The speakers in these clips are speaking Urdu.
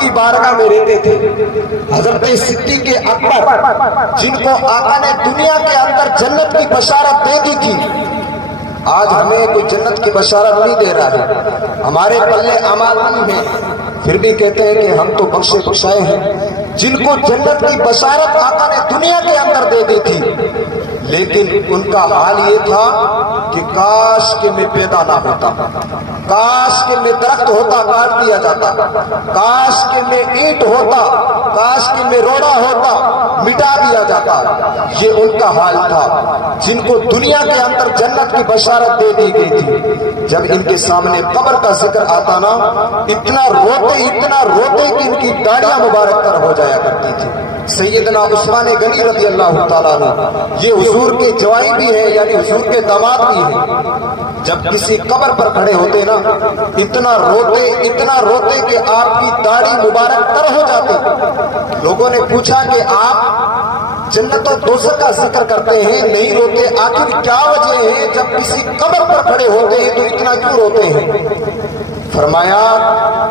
کی بارگاہ میں رہتے تھے۔ حضرت صدیق اکبر جن کو آقا نے دنیا کے اندر جنت کی بشارت دے دی تھی، آج ہمیں کوئی جنت کی بشارت نہیں دے رہا ہے، ہمارے پلے اعمال نہیں ہیں، پھر بھی کہتے ہیں کہ ہم تو بخشے بخشائے ہیں۔ جن کو جنت کی بشارت آقا نے دنیا کے اندر دے دی تھی، لیکن ان کا حال یہ تھا کہ کاش کہ میں پیدا نہ ہوتا، کاش کہ میں درخت ہوتا کاٹ دیا جاتا، کاش کہ میں اینٹ ہوتا، کاش کہ میں روڑا ہوتا مٹا دیا جاتا۔ یہ ان کا حال تھا جن کو دنیا کے اندر جنت کی بشارت دے دی گئی تھی۔ جب ان کے سامنے قبر کا ذکر آتا نا، اتنا روتے کہ ان کی داڑیاں مبارک تر ہو جایا کرتی تھی۔ سیدنا عثمان غنی رضی اللہ تعالیٰ عنہ یہ حضور کے جوائی بھی ہیں، یعنی حضور کے داماد بھی ہیں، جب کسی قبر پر کھڑے ہوتے نا اتنا روتے کہ آپ کی داڑھی مبارک تر ہو جاتی۔ لوگوں نے پوچھا کہ آپ جنت و دوزخ کا ذکر کرتے ہیں نہیں روتے، آخر کیا وجہ ہے؟ جب کسی قبر پر کھڑے ہوتے ہیں تو اتنا کیوں روتے ہیں؟ فرمایا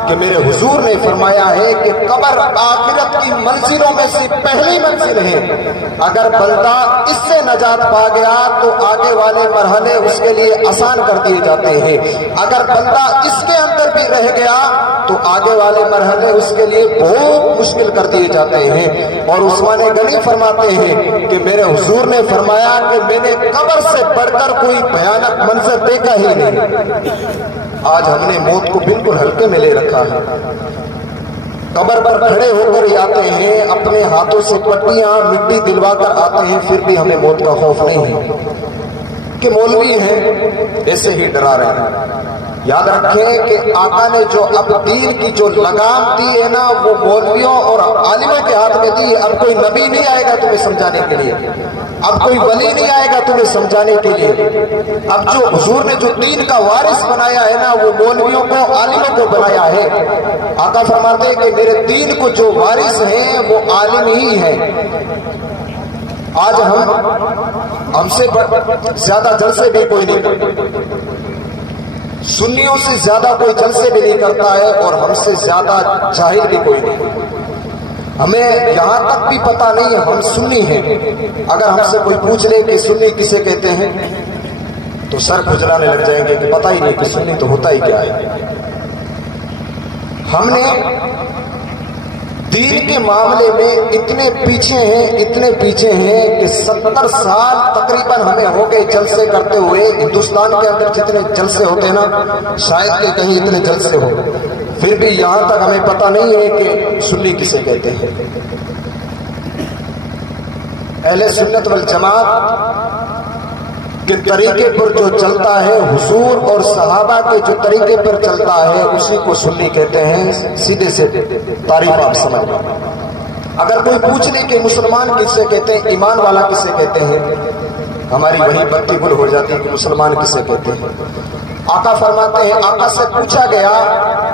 کہ میرے حضور نے فرمایا ہے کہ قبر آخرت کی منزلوں میں سے پہلی منزل ہے، اگر بندہ اس سے نجات پا گیا تو آگے والے مرحلے اس کے لیے آسان کر دیے جاتے ہیں، اگر بندہ اس کے اندر بھی رہ گیا تو آگے والے مرحلے اس کے لیے بہت مشکل کر دیے جاتے ہیں۔ اور عثمان غنی فرماتے ہیں کہ میرے حضور نے فرمایا کہ میں نے قبر سے بڑھ کر کوئی بھیانک منظر دیکھا ہی نہیں۔ آج ہم نے موت کو بالکل ہلکے میں لے رکھا ہے، قبر پر کھڑے ہو کر آتے ہیں، اپنے ہاتھوں سے پٹیاں مٹی دلوا کر آتے ہیں، پھر بھی ہمیں موت کا خوف نہیں ہے کہ مولوی ہیں ایسے ہی ڈرا رہے ہیں۔ یاد رکھیں کہ آقا نے جو اب دین کی جو لگام دی ہے نا وہ مولویوں اور عالموں کے ہاتھ میں دی۔ اب کوئی نبی نہیں آئے گا تمہیں سمجھانے کے لیے، اب کوئی ولی نہیں آئے گا تمہیں سمجھانے کے لیے۔ اب جو حضور نے جو دین کا وارث بنایا ہے نا وہ مولویوں کو عالموں کو بنایا ہے۔ آقا فرماتے ہیں کہ میرے دین کو جو وارث ہیں وہ عالم ہی ہیں۔ آج ہم سے زیادہ جلسے بھی کوئی نہیں کرتا، سنیوں سے زیادہ کوئی جلسے بھی نہیں کرتا ہے، اور ہم سے زیادہ جاہل بھی کوئی نہیں۔ ہمیں یہاں تک بھی پتہ نہیں ہے ہم سنی ہیں۔ اگر ہم سے کوئی پوچھ لے کہ سنی کسے کہتے ہیں تو سر کھجلانے لگ جائیں گے کہ پتہ ہی نہیں کہ سنی تو ہوتا ہی کیا ہے۔ ہم نے دین کے معاملے میں اتنے پیچھے ہیں کہ 70 سال تقریباً ہمیں ہو گئے جلسے کرتے ہوئے۔ ہندوستان کے اندر جتنے جلسے ہوتے نا شاید کہ کہیں اتنے جلسے ہو، پھر بھی یہاں تک ہمیں پتہ نہیں ہے کہ سنی کسے کہتے ہیں۔ اہل سنت والجماعت کے طریقے پر جو چلتا ہے، حضور اور صحابہ کے جو طریقے پر چلتا ہے، اسی کو سنی کہتے ہیں۔ سیدھے سے تعریف آپ سمجھ لیں۔ اگر کوئی پوچھ لے کہ مسلمان کسے کہتے ہیں، ایمان والا کسے کہتے ہیں، ہماری وہی بتی گل ہو جاتی ہے کہ مسلمان کسے کہتے ہیں۔ آقا فرماتے ہیں، آقا سے پوچھا گیا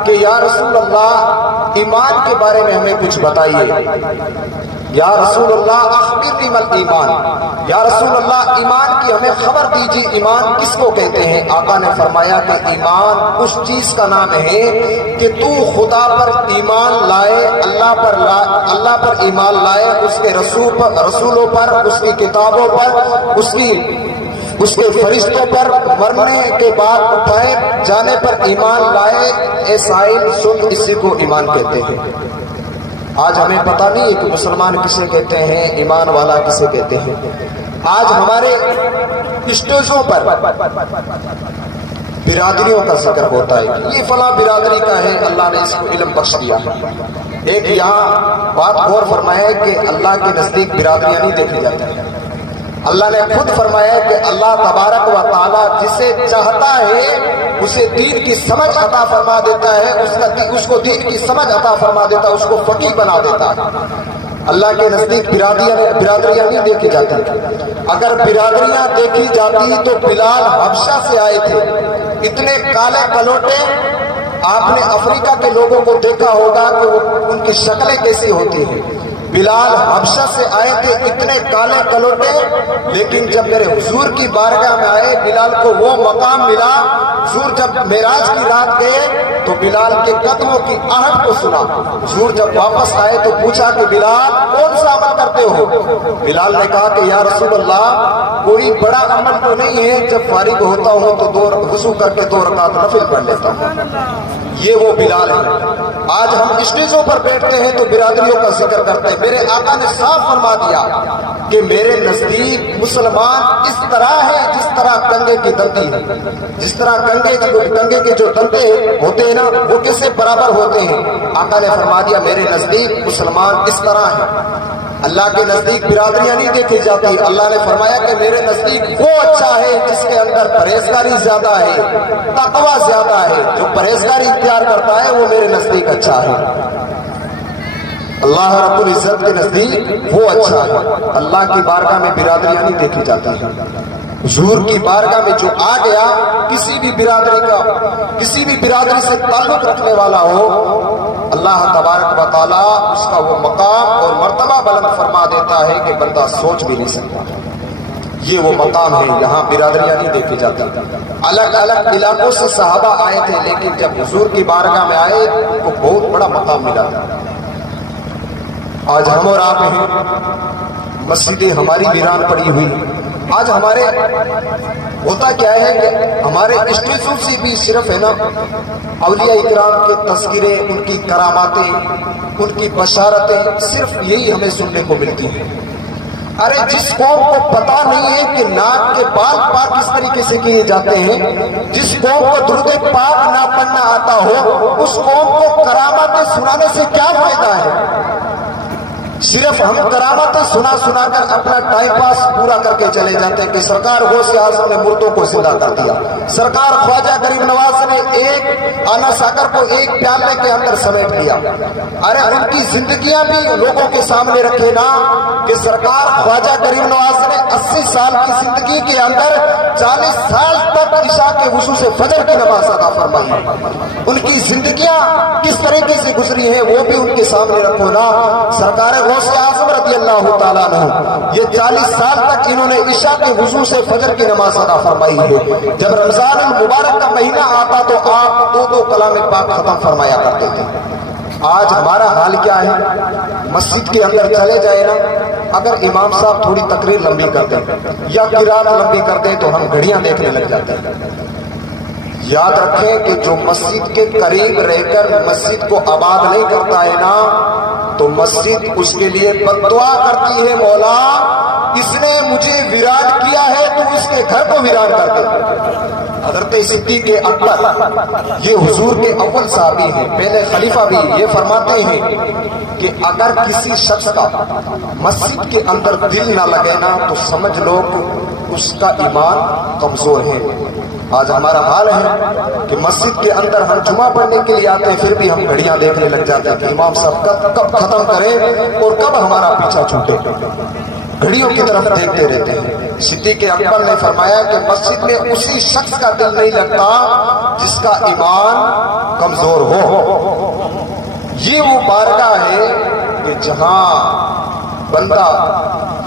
کہ یا رسول اللہ ایمان کے بارے میں ہمیں کچھ بتائیے۔ یا رسول اللہ اخبرنی مل ایمان، یا رسول اللہ ایمان کی ہمیں خبر دیجیے، ایمان کس کو کہتے ہیں؟ آقا نے فرمایا کہ ایمان اس چیز کا نام ہے کہ تو خدا پر ایمان لائے، اللہ پر ایمان لائے، اس کے رسولوں پر، اس کی کتابوں پر، اس کے فرشتوں پر، مرنے کے بعد اٹھائے جانے پر ایمان لائے۔ اے سائل سن، اسی کو ایمان کہتے ہیں۔ آج ہمیں پتہ نہیں ہے کہ مسلمان کسے کہتے ہیں، ایمان والا کسے کہتے ہیں۔ آج ہمارے اسٹیجوں پر برادریوں کا ذکر ہوتا ہے کہ یہ فلاں برادری کا ہے، اللہ نے اس کو علم بخش دیا۔ ایک یہاں بات غور فرمایا کہ اللہ کے نزدیک برادریاں نہیں دیکھی جاتی۔ اللہ نے خود فرمایا کہ اللہ تبارک و تعالی جسے چاہتا ہے اسے دین کی سمجھ عطا فرما دیتا ہے، اس کو دین کی سمجھ عطا فرما دیتا ہے، اس کو فقیہ بنا دیتا ہے۔ اللہ کے نزدیک برادریاں نہیں دیکھی جاتی۔ اگر برادریاں دیکھی جاتی تو بلال حبشہ سے آئے تھے، اتنے کالے کلوٹے، آپ نے افریقہ کے لوگوں کو دیکھا ہوگا کہ ان کی شکلیں کیسی ہوتی ہیں، بلال حبشہ سے آئے تھے اتنے کالے کلوٹے، لیکن جب میرے حضور کی بارگاہ میں آئے بلال کو وہ مقام ملا۔ حضور جب معراج کی رات گئے تو بلال کے قدموں کی آہٹ کو سنا۔ حضور جب واپس آئے تو پوچھا کہ بلال کون سا عمل کرتے ہو؟ بلال نے کہا کہ یا رسول اللہ کوئی بڑا عمل تو نہیں ہے، جب فارغ ہوتا ہوں تو وضو کر کے 2 رکعت نفل پڑھ لیتا ہوں۔ یہ وہ بلال ہے۔ آج ہم اسٹیجوں پر بیٹھتے ہیں تو برادریوں کا ذکر کرتے ہیں۔ میرے آقا نے صاف فرما دیا کہ میرے نزدیک مسلمان اس طرح ہے جس طرح کنگے کی دندی ہے، جس طرح کنگے کے جو دندے ہوتے ہیں نا وہ کس سے برابر ہوتے ہیں۔ آقا نے فرما دیا میرے نزدیک مسلمان اس طرح ہے۔ اللہ کے نزدیک برادریاں نہیں دیکھی جاتی۔ اللہ نے فرمایا کہ میرے نزدیک وہ اچھا ہے جس کے اندر پرہیزگاری زیادہ ہے، تقوی زیادہ ہے۔ جو پرہیزگاری اختیار کرتا ہے وہ میرے نزدیک اچھا ہے۔ اللہ رب العزت کے نزدیک وہ اچھا ہے۔ اللہ کی بارگاہ میں برادریاں نہیں دیکھی جاتی۔ حضور کی بارگاہ میں جو آ گیا، کسی بھی برادری سے تعلق رکھنے والا ہو، اللہ تبارک و تعالیٰ اس کا وہ مقام اور مرتبہ بلند فرما دیتا ہے کہ بندہ سوچ بھی نہیں سکتا۔ یہ وہ مقام ہے، یہاں برادریاں نہیں دیکھی جاتی۔ الگ الگ علاقوں سے صحابہ آئے تھے، لیکن جب حضور کی بارگاہ میں آئے تو بہت بڑا مقام ملا تھا۔ آج ہم اور آپ ہیں، مسجدیں ہماری ویران پڑی ہوئی۔ آج ہمارے ہوتا کیا ہے کہ ہمارے اسٹیجوں سے بھی صرف ہے نا اولیاء اکرام کے تذکرے، ان کی کراماتیں، ان کی بشارتیں، صرف یہی ہمیں سننے کو ملتی ہیں۔ ارے جس قوم کو پتا نہیں ہے کہ ناک کے بال پاک کس طریقے سے کیے جاتے ہیں، جس قوم کو درود پاک نہ پڑھنا آتا ہو، اس قوم کو کراماتیں سنانے سے کیا فائدہ ہے؟ صرف ہم کراماتیں سنا کر اپنا ٹائم پاس پورا کر کے چلے جاتے ہیں کہ سرکار غوث اعظم نے مردوں کو زندہ کر دیا، سرکار خواجہ غریب نواز نے ایک آنا ساگر کو ایک پیالے کے اندر سمیٹ لیا۔ ارے ان کی زندگیاں بھی لوگوں کے سامنے رکھے نا کہ سرکار خواجہ غریب نواز نے 80 سال کی زندگی کے اندر 40 سال تک عشاء کے وضو سے فجر کی نماز ادا فرمائی۔ ان کی زندگیاں کس طریقے سے گزری ہیں وہ بھی ان کے سامنے رکھو نا۔ سرکار غوث اعظم رضی اللہ تعالیٰ عنہ یہ 40 سال تک انہوں نے عشاء کے وضو سے فجر کی نماز ادا فرمائی ہے۔ جب رمضان المبارک کا مہینہ آتا تو آپ 2 کلام پاک ختم فرمایا کرتے تھے۔ آج ہمارا حال کیا ہے؟ مسجد کے اندر چلے جائے نا، اگر امام صاحب تھوڑی تقریر لمبی کر دیں یا قرات لمبی کر دیں تو ہم گھڑیاں دیکھنے لگ جاتے ہیں۔ یاد رکھیں کہ جو مسجد کے قریب رہ کر مسجد کو آباد نہیں کرتا ہے نا تو مسجد اس کے لیے بد دعا کرتی ہے، مولا اس نے مجھے ویران کیا ہے تو اس کے گھر کو ویران کر دے۔ حضرت صدیق اکبر یہ حضور کے اول صحابی ہیں، پہلے خلیفہ بھی، یہ فرماتے ہیں کہ اگر کسی شخص کا مسجد کے اندر دل نہ لگے نا تو سمجھ لو کہ اس کا ایمان کمزور ہے۔ آج ہمارا حال ہے کہ مسجد کے اندر ہم جمعہ پڑھنے کے لیے آتے ہیں، پھر بھی ہم گھڑیاں دیکھنے لگ جاتے ہیں کہ امام صاحب کب ختم کرے اور کب ہمارا پیچھا چھوٹے، گھڑیوں کی طرف دیکھتے رہتے ہیں۔ صدیق اکبر نے فرمایا کہ مسجد میں اسی شخص کا دل نہیں لگتا جس کا ایمان کمزور ہو۔ یہ وہ بارگاہ ہے کہ جہاں بندہ،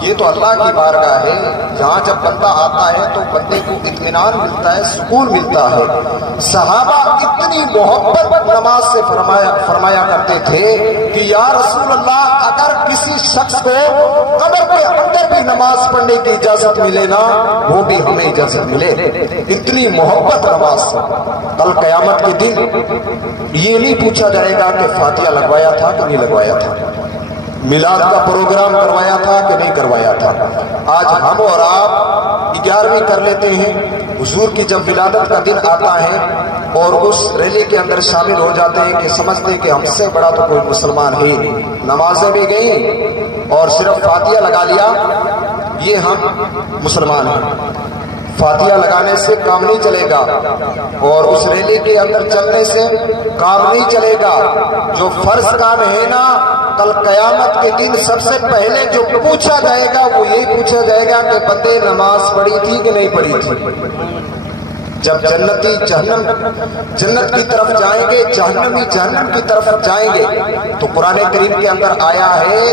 یہ تو اللہ کی بارگاہ ہے، جہاں جب بندہ آتا ہے تو بندے کو اطمینان ملتا ہے، سکون ملتا ہے۔ صحابہ اتنی محبت نماز سے فرمایا کرتے تھے کہ یا رسول اللہ اگر کسی شخص کو قبر کے اندر بھی نماز پڑھنے کی اجازت ملے نا وہ بھی ہمیں اجازت ملے۔ اتنی محبت نماز سے۔ کل قیامت کے دن یہ نہیں پوچھا جائے گا کہ فاتحہ لگوایا تھا کہ نہیں لگوایا تھا، میلاد کا پروگرام کروایا تھا کہ نہیں کروایا تھا۔ آج ہم اور آپ 11ویں کر لیتے ہیں، حضور کی جب ولادت کا دن آتا ہے اور اس ریلی کے اندر شامل ہو جاتے ہیں کہ سمجھتے ہیں کہ ہم سے بڑا تو کوئی مسلمان ہے نہیں، نمازیں بھی گئیں اور صرف فاتحہ لگا لیا، یہ ہم مسلمان ہیں۔ فاتحہ لگانے سے کام نہیں چلے گا اور اس ریلی کے اندر چلنے سے کام نہیں چلے گا۔ جو فرض کام ہے نا کل قیامت کے دن سب سے پہلے جو پوچھا جائے گا وہ یہی پوچھا جائے گا کہ بندے نماز پڑھی تھی کہ نہیں پڑھی تھی۔ جب جنتی جنت کی طرف جائیں گے، جہنمی جہنم کی طرف جائیں گے، تو قرآن کریم کے اندر آیا ہے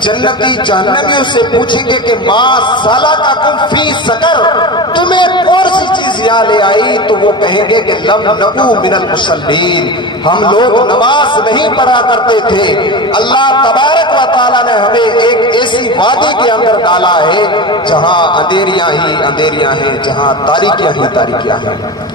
جنتی جہنمیوں سے پوچھیں گے کہ ما سلککم فی سقر، تمہیں کون سی چیز یہاں لے آئی؟ تو وہ کہیں گے کہ لم نکو من المصلین، ہم لوگ نماز نہیں پڑھا کرتے تھے۔ اللہ تبارک و تعالیٰ نے ہمیں ایک ایسی وادی کے اندر ڈالا ہے جہاں اندھیریاں ہی اندھیریاں ہیں، جہاں تاریکیاں ہی تاریکیاں ہیں۔